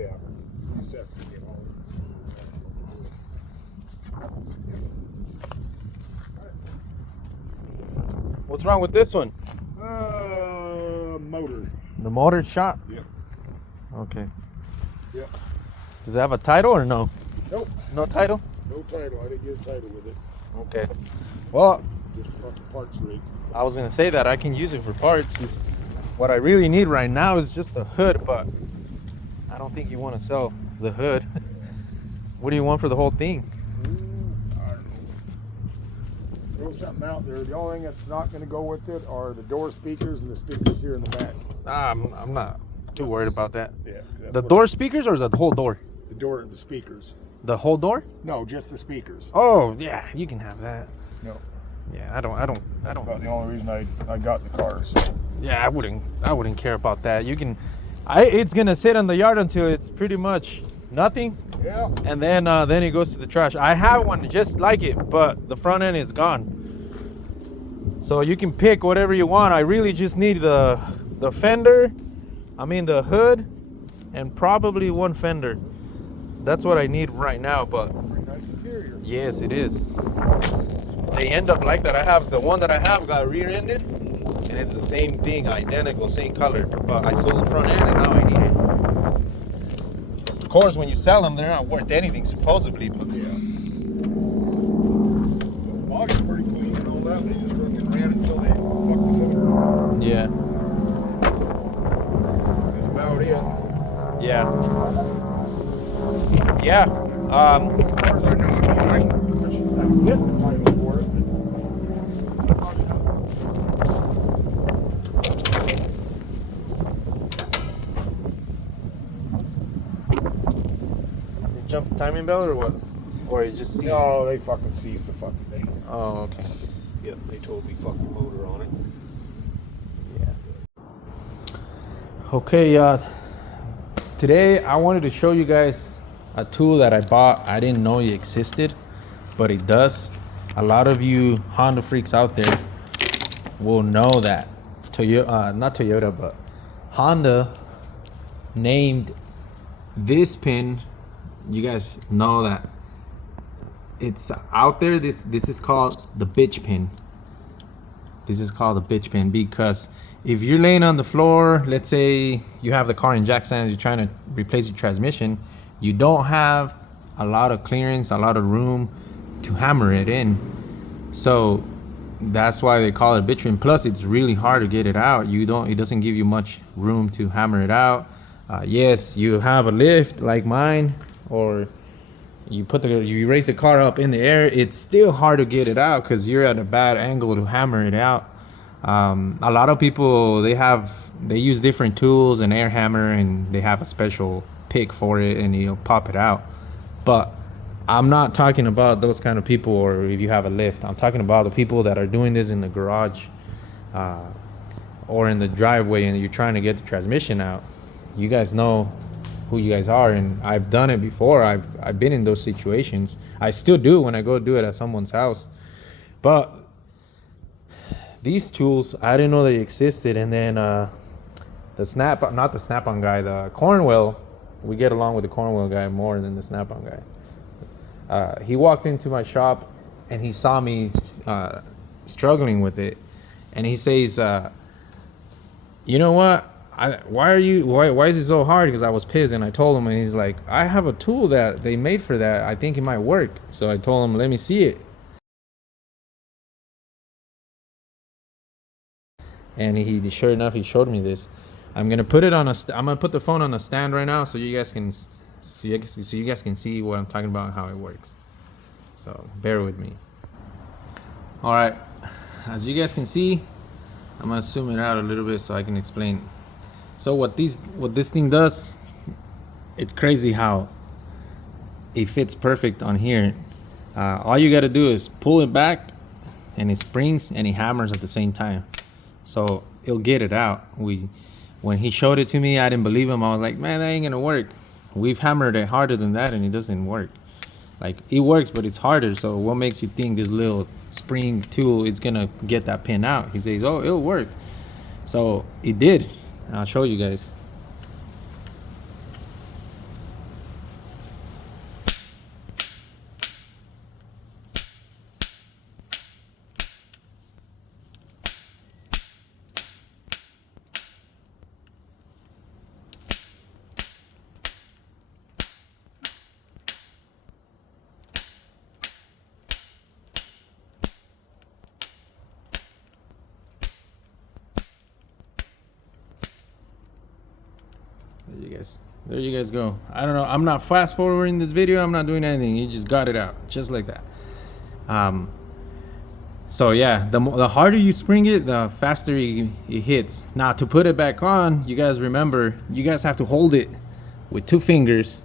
Yeah. You just have to get home. What's wrong with this one? Motor. The motor shot? Yep. Okay. Yep. Does it have a title or no? Nope. No title? No title. I didn't get a title with it. Okay. Well, Just a fucking parts rig. I was gonna say that I can use it for parts. What I really need right now is just the hood, but I don't think you want to sell the hood. What do you want for the whole thing? I don't know. Throw something out there. The only thing that's not going to go with it are the door speakers and the speakers here in the back. I'm not too worried about that. Yeah. The door speakers or the whole door? The door and the speakers. The whole door? No, just the speakers. Oh yeah, you can have that. No. Yeah, I don't. About the only reason I got the car. So. Yeah, I wouldn't care about that. You can, it's gonna sit in the yard until it's pretty much nothing. Yeah. And then it goes to the trash. I have one just like it, but the front end is gone. So you can pick whatever you want. I really just need the fender, the hood, and probably one fender. That's what I need right now. But Pretty nice interior. yes, it is. They end up like that. I have the one that I have got rear-ended, and it's the same thing, identical, same color. But I sold the front end, and now I need it. Of course, when you sell them, they're not worth anything supposedly. But Yeah. The body's pretty clean and all that. They just fucking ran it until they fucked the motor. yeah, That's about it. yeah, yeah. As far as I know, I should have get the title for it. Jump timing bell or what? Or it just seized? No, they fucking seized the fucking thing. Oh, okay. Yep, they totally fucked the motor on it. Yeah. Okay, today I wanted to show you guys a tool that I bought. I didn't know it existed, but it does. A lot of you Honda freaks out there will know that not Toyota, but Honda named this pin. You guys know that it's out there. This is called the bitch pin. This is called the bitch pin because if you're laying on the floor, let's say you have the car in jack stands, you're trying to replace your transmission, you don't have a lot of clearance, a lot of room to hammer it in. So that's why they call it a bitch pin. Plus, it's really hard to get it out. It doesn't give you much room to hammer it out. Yes, you have a lift like mine, or you raise the car up in the air. It's still hard to get it out because you're at a bad angle to hammer it out. A lot of people they use different tools, an air hammer, and they have a special pick for it, and you'll pop it out. But I'm not talking about those kind of people, or if you have a lift. I'm talking about the people that are doing this in the garage or in the driveway, and you're trying to get the transmission out. You guys know who you guys are, and I've done it before. I've been in those situations. I still do when I go do it at someone's house. But these tools, I didn't know they existed. And then not the Snap-on guy, the Cornwell, we get along with the Cornwell guy more than the Snap-on guy. He walked into my shop and he saw me struggling with it, and he says, you know what, why is it so hard? Because I was pissed, and I told him, and he's like, I have a tool that they made for that. I think it might work. So I told him, let me see it. And sure enough, he showed me this. I'm gonna put the phone on a stand right now, so you guys can see what I'm talking about and how it works. So bear with me. All right, as you guys can see, I'm gonna zoom it out a little bit so I can explain. So what this thing does, it's crazy how it fits perfect on here. All you gotta do is pull it back, and it springs and it hammers at the same time. So it'll get it out. When he showed it to me, I didn't believe him. I was like, man, that ain't gonna work. We've hammered it harder than that, and it doesn't work. Like, it works, but it's harder. So what makes you think this little spring tool is gonna get that pin out? He says, oh, it'll work. So it did. I'll show you guys. There you guys go. I don't know. I'm not fast forwarding this video. I'm not doing anything. You just got it out just like that. So yeah, the harder you spring it, the faster it hits. Now to put it back on, you guys remember, you guys have to hold it with 2 fingers,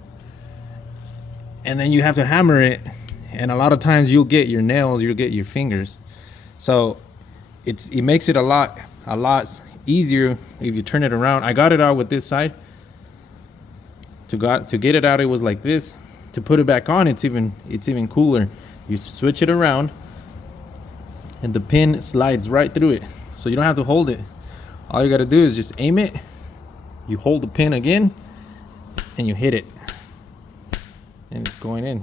and then you have to hammer it. And a lot of times you'll get your nails, you'll get your fingers. So it makes it a lot easier if you turn it around. I got it out with this side. To get it out, it was like this. To put it back on, it's even cooler. You switch it around, and the pin slides right through it, so you don't have to hold it. All you got to do is just aim it. You hold the pin again, and you hit it, and it's going in.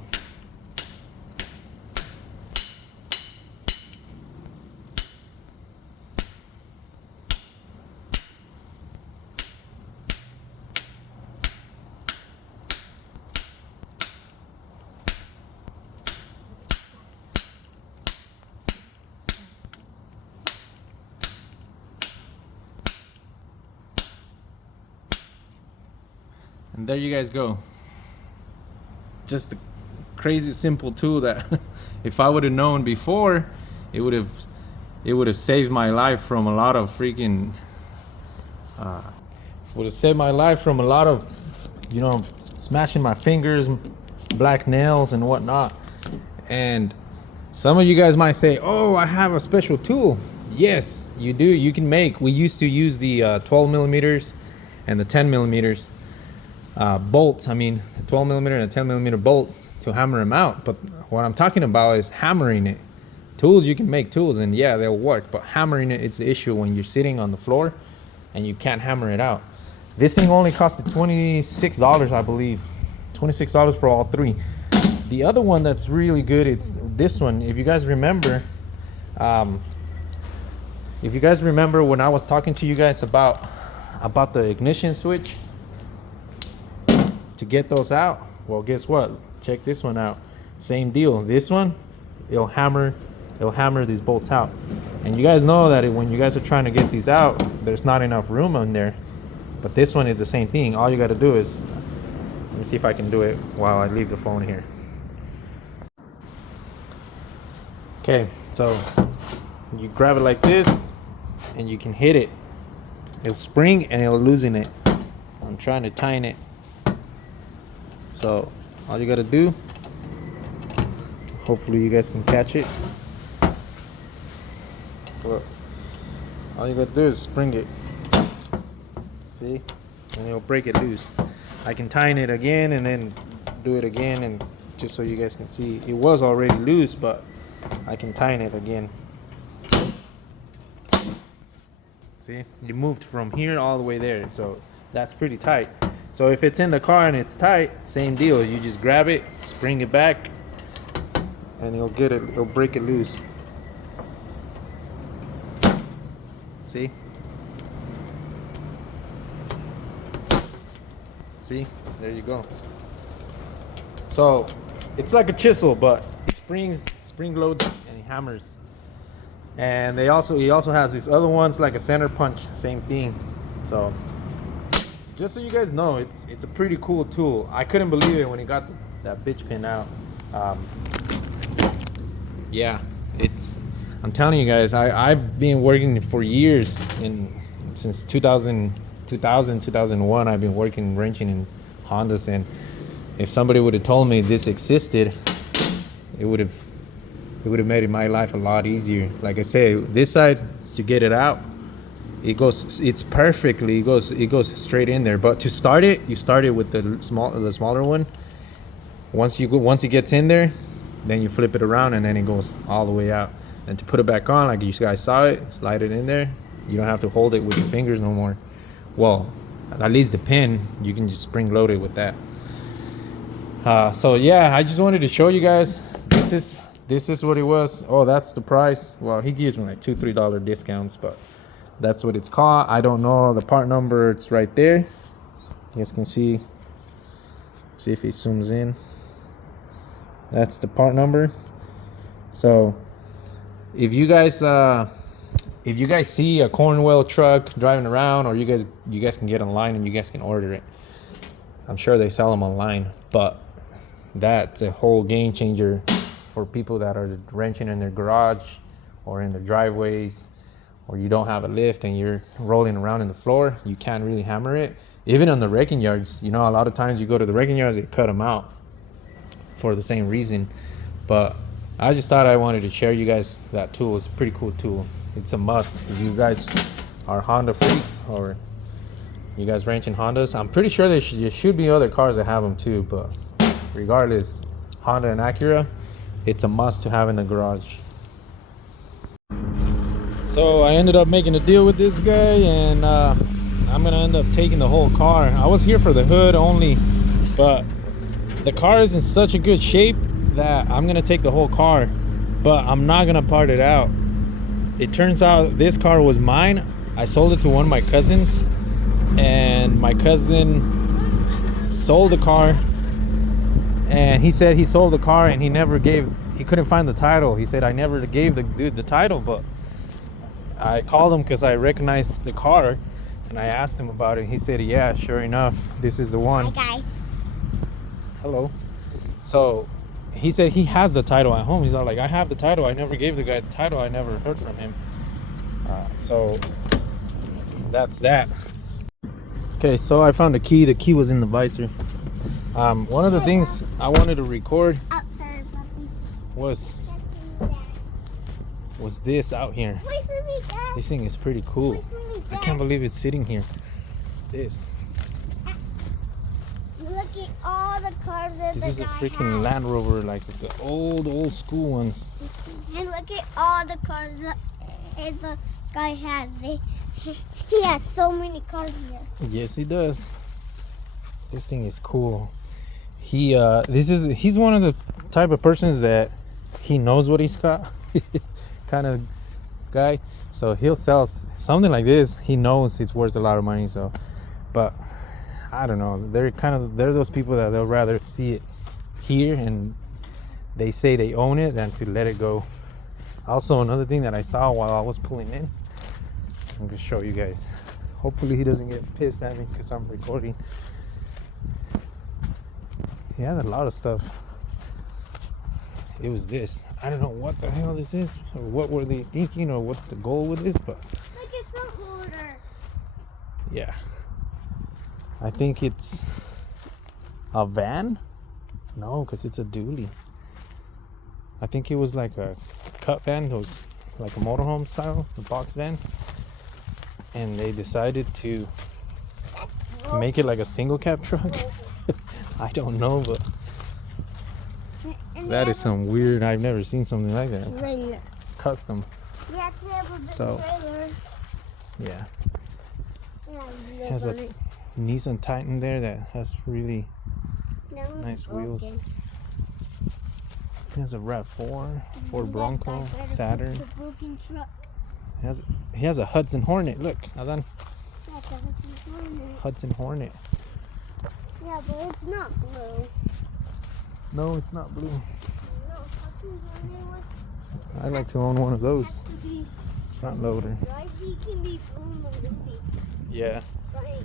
And there you guys go. Just a crazy simple tool that if I would have known before, it would have saved my life from a lot of freaking would have saved my life from a lot of, you know, smashing my fingers, black nails and whatnot. And some of you guys might say, oh, I have a special tool. Yes, you do. You can make. We used to use the 12 millimeters and the 10 millimeters bolts. I mean, a 12 millimeter and a 10 millimeter bolt to hammer them out. But what I'm talking about is hammering it. Tools, you can make tools and yeah, they'll work, but hammering it, it's the issue when you're sitting on the floor and you can't hammer it out. This thing only costed $26, I believe. $26 for all 3. The other one that's really good, it's this one. If you guys remember, when I was talking to you guys about the ignition switch, to get those out, well, guess what? Check this one out. Same deal. This one, it'll hammer these bolts out. And you guys know that when you guys are trying to get these out, there's not enough room on there. But this one is the same thing. All you got to do is, let me see if I can do it while I leave the phone here. Okay, so you grab it like this and you can hit it. It'll spring and it'll loosen it. I'm trying to tighten it. So all you gotta do, hopefully you guys can catch it. Look, all you gotta do is spring it. See? And it'll break it loose. I can tighten it again and then do it again, and just so you guys can see, it was already loose, but I can tighten it again. See? You moved from here all the way there, so that's pretty tight. So if it's in the car and it's tight, same deal. You just grab it, spring it back, and it'll break it loose. See? See? There you go. So it's like a chisel, but it spring loads and it hammers. And he also has these other ones like a center punch, same thing. So just so you guys know, it's a pretty cool tool. I couldn't believe it when he got that bitch pin out. Yeah, I'm telling you guys, I've been working for years, since 2001 I've been working wrenching in Hondas, and if somebody would have told me this existed, it would have made my life a lot easier. Like I say, this side, to get it out, it goes straight in there. But to start it, you start it with the smaller one. Once it gets in there, then you flip it around and then it goes all the way out. And to put it back on, like you guys saw it, slide it in there. You don't have to hold it with your fingers no more. Well, at least the pin, you can just spring load it with that. So yeah, I just wanted to show you guys. This is what it was. Oh, that's the price. Well, he gives me like $2-3 discounts, but that's what it's called. I don't know the part number. It's right there. You guys can see if it zooms in. That's the part number. So if you guys see a Cornwell truck driving around, or you guys can get online and you guys can order it. I'm sure they sell them online, but that's a whole game changer for people that are wrenching in their garage or in their driveways, or you don't have a lift and you're rolling around in the floor. You can't really hammer it. Even on the wrecking yards, you know, a lot of times you go to the wrecking yards, they cut them out for the same reason. But I just thought I wanted to share you guys that tool. It's a pretty cool tool. It's a must if you guys are Honda freaks or you guys wrenching Hondas. I'm pretty sure there should be other cars that have them too, but regardless, Honda and Acura, it's a must to have in the garage. So I ended up making a deal with this guy, and I'm gonna end up taking the whole car. I was here for the hood only, but the car is in such a good shape that I'm gonna take the whole car, but I'm not gonna part it out. It turns out this car was mine. I sold it to one of my cousins, and my cousin sold the car, and he said he sold the car and he couldn't find the title. He said, I never gave the dude the title, but I called him because I recognized the car, and I asked him about it. He said, yeah, sure enough, this is the one. Hi guys. Hello. So he said he has the title at home. He's all like, I have the title. I never gave the guy the title. I never heard from him. So that's that. Okay, so I found a key. The key was in the visor. One of the things I wanted to record was this out here. Wait for me, Dad. This thing is pretty cool. Wait for me, I Dad. can't believe it's sitting here. This Look at all the cars that is the a guy freaking has. Land Rover, like the old school ones. And look at all the cars that the guy has. He has so many cars here. Yes, he does. This thing is cool. He's one of the type of persons that he knows what he's got kind of guy. So he'll sell something like this. He knows it's worth a lot of money. So, but I don't know. They're those people that they'll rather see it here and they say they own it than to let it go. Also, another thing that I saw while I was pulling in, I'm gonna show you guys. Hopefully he doesn't get pissed at me because I'm recording. He has a lot of stuff. It was this. I don't know what the hell this is, or what were they thinking, or what the goal with this, but Look at front loader. yeah. I think it's a van. No, because it's a dually. I think it was like a cut van, those like a motorhome style, the box vans. And they decided to make it like a single cab truck. I don't know, but And that is some weird. I've never seen something like that. trailer. Custom. We actually have a big So, trailer. yeah. Yeah, Has a Nissan Titan there that has really nice wheels. He has a RAV4, Ford Bronco, Saturn. He has a Hudson Hornet. Look, Adan. Hudson Hornet. Yeah, but it's not blue. No, it's not blue. No, Hudson Hornet was I'd like to own one of has those. to be Front loader. right. He can be from the movie. Yeah. Right.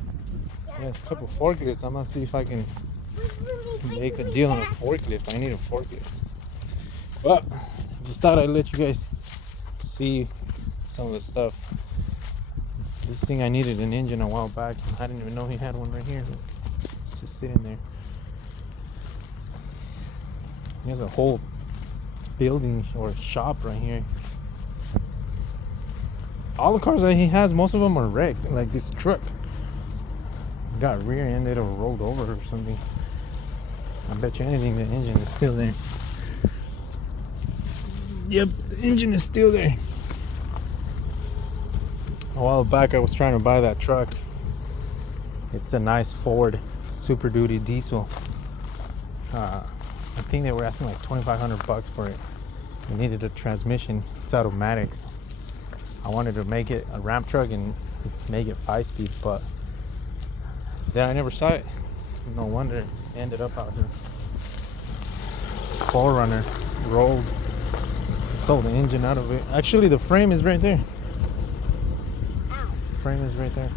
Yeah, it's a couple forklifts. I'm gonna see if I can Really make a deal on a forklift. I need a forklift. But just thought I'd let you guys see some of the stuff. This thing, I needed an engine a while back. I didn't even know he had one right here. Look, it's just sitting there. He has a whole building or shop right here. All the cars that he has, most of them are wrecked. Like this truck got rear-ended or rolled over or something. I bet you anything the engine is still there. Yep, the engine is still there. A while back I was trying to buy that truck. It's a nice Ford Super Duty diesel. I think they were asking like $2,500 for it. It needed a transmission. It's automatic. So I wanted to make it a ramp truck and make it 5-speed, but then I never saw it. No wonder it ended up out here. 4Runner rolled. Sold the engine out of it. Actually, the frame is right there. Frame is right there.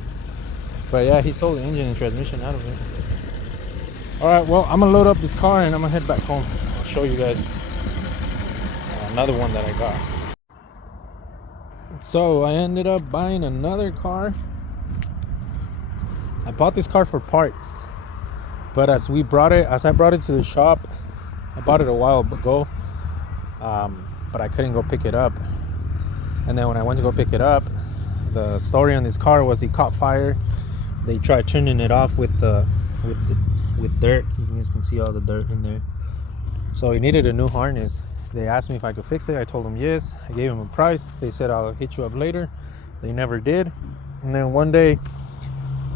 But yeah, he sold the engine and transmission out of it. All right, well, I'm gonna load up this car and I'm gonna head back home. I'll show you guys another one that I got. So I ended up buying another car. I bought this car for parts, but as I brought it to the shop, I bought it a while ago, but I couldn't go pick it up. And then when I went to go pick it up, the story on this car was it caught fire. They tried turning it off with dirt. You guys can see all the dirt in there. So he needed a new harness. They asked me if I could fix it. I told them yes. I gave them a price. They said I'll hit you up later. They never did. And then one day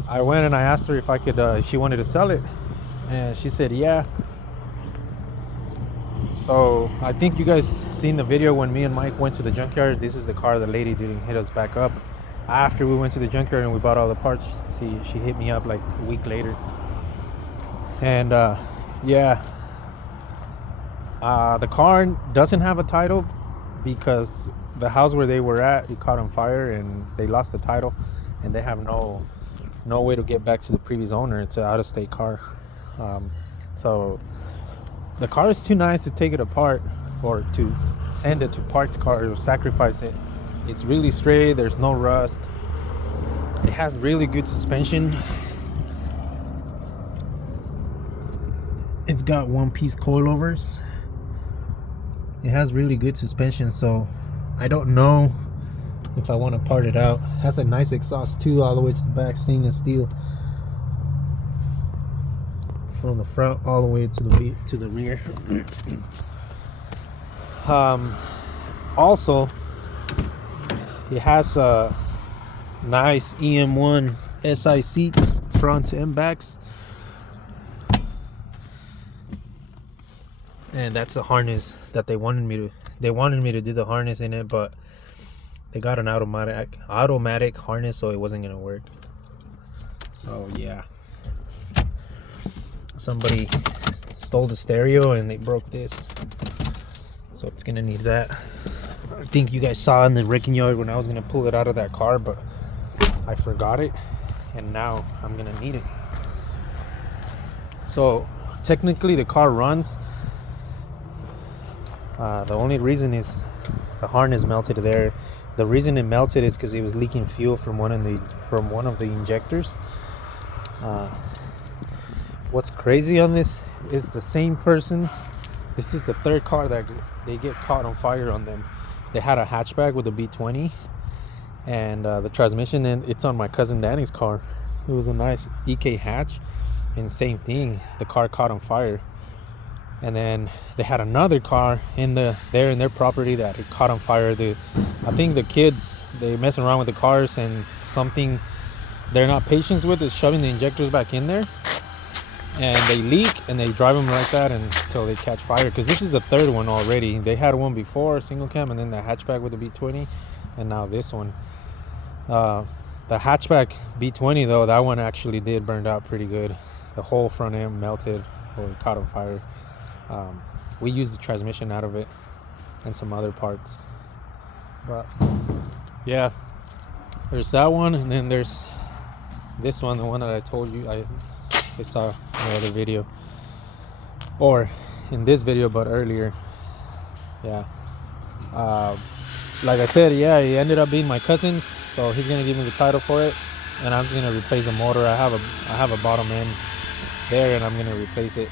I went and I asked her if I could if she wanted to sell it, and she said yeah. So I think you guys seen the video when me and Mike went to the junkyard. This is the car the lady didn't hit us back up after we went to the junkyard and we bought all the parts. See, she hit me up like a week later. And yeah, the car doesn't have a title because the house where they were at, it caught on fire and they lost the title, and they have no way to get back to the previous owner. It's an out-of-state car. So the car is too nice to take it apart or to send it to parts car or sacrifice it. It's really straight, there's no rust. It has really good suspension. It's got one-piece coilovers. It has really good suspension, so I don't know if I want to part it out. It has a nice exhaust too, all the way to the back, stainless steel. From the front all the way to the rear. Also, it has nice EM1 SI seats, front and backs, and that's the harness that they wanted me to do the harness in it, but they got an automatic harness, so it wasn't gonna work. So yeah, somebody stole the stereo and they broke this, so it's gonna need that. I think you guys saw in the wrecking yard when I was gonna pull it out of that car, but I forgot it, and now I'm gonna need it. So technically the car runs. The only reason is the harness melted there. The reason it melted is because it was leaking fuel from one of the injectors. What's crazy on this is the same person's. This is the third car that they get caught on fire on them. They had a hatchback with a B20 and the transmission, and it's on my cousin Danny's car. It was a nice EK hatch, and same thing, the car caught on fire. And then they had another car in their property that it caught on fire. I think the kids, they messing around with the cars, and something they're not patient with is shoving the injectors back in there, and they leak and they drive them like that until they catch fire. Because this is the third one already. They had one before, single cam, and then the hatchback with the B20, and now this one. The hatchback B20 though, that one actually did burn out pretty good. The whole front end melted or caught on fire. We used the transmission out of it and some other parts, but yeah, there's that one, and then there's this one, the one that I told you I saw in the other video, or in this video but earlier. Yeah, like I said, yeah, he ended up being my cousin's, so he's gonna give me the title for it, and I'm just gonna replace the motor. I have a bottom end there, and I'm gonna replace it.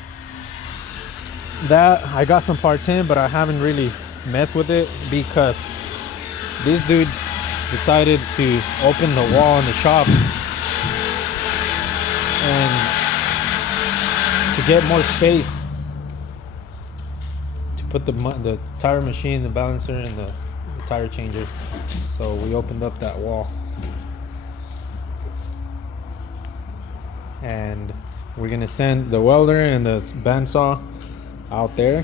That I got some parts in, but I haven't really messed with it because these dudes decided to open the wall in the shop, and to get more space to put the tire machine, the balancer, and the tire changer. So we opened up that wall, and we're gonna send the welder and the bandsaw out there,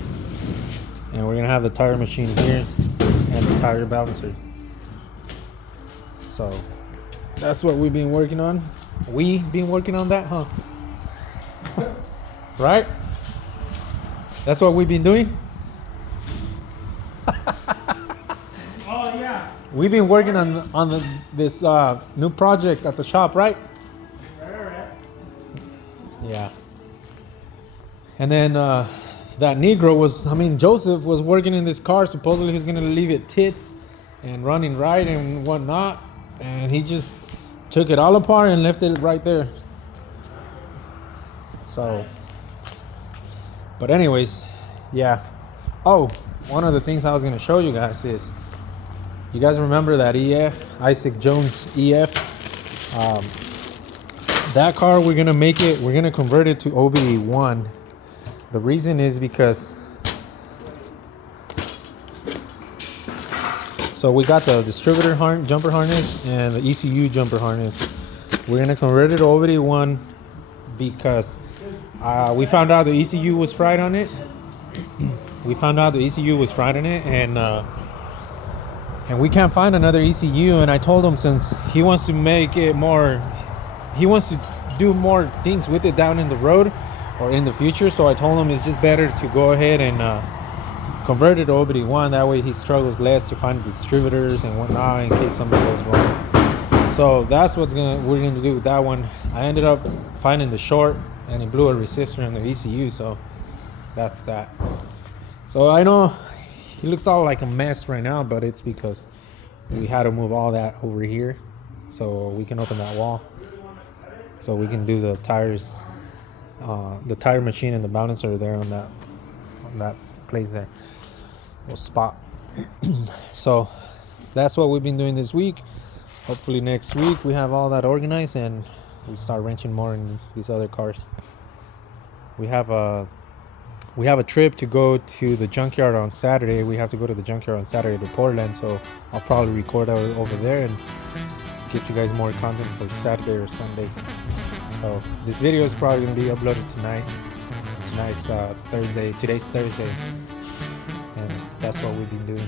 and we're gonna have the tire machine here and the tire balancer. So that's what we've been working on. We've been working on that, huh? Right? That's what we've been doing. Oh yeah. We've been working on this new project at the shop, right? All right. Yeah. And then that Negro Joseph was working in this car. Supposedly he's gonna leave it tits and running right and whatnot. And he just took it all apart and left it right there. So, but anyways, yeah. Oh, one of the things I was gonna show you guys is, you guys remember that EF, Isaac Jones EF? That car, we're gonna convert it to OBD1. The reason is because, so we got the distributor jumper harness and the ECU jumper harness. We're gonna convert it to OBD1 because we found out the ECU was fried on it. And we can't find another ECU. And I told him, since he wants to make it more, he wants to do more things with it down in the road or in the future. So I told him it's just better to go ahead and convert it to OBD1. That way he struggles less to find distributors and whatnot in case something goes wrong. So that's what we're gonna do with that one. I ended up finding the short, and it blew a resistor in the ECU. So that's that. So I know he looks all like a mess right now, but it's because we had to move all that over here so we can open that wall, so we can do the tires. The tire machine and the balancer are there on that place there, or spot. So that's what we've been doing this week. Hopefully next week we have all that organized and we start wrenching more in these other cars. We have a trip to go to the junkyard on Saturday. We have to go to the junkyard on Saturday to Portland, so I'll probably record over there and get you guys more content for Saturday or Sunday. So this video is probably going to be uploaded tonight. Tonight's Thursday. Today's Thursday, and that's what we've been doing.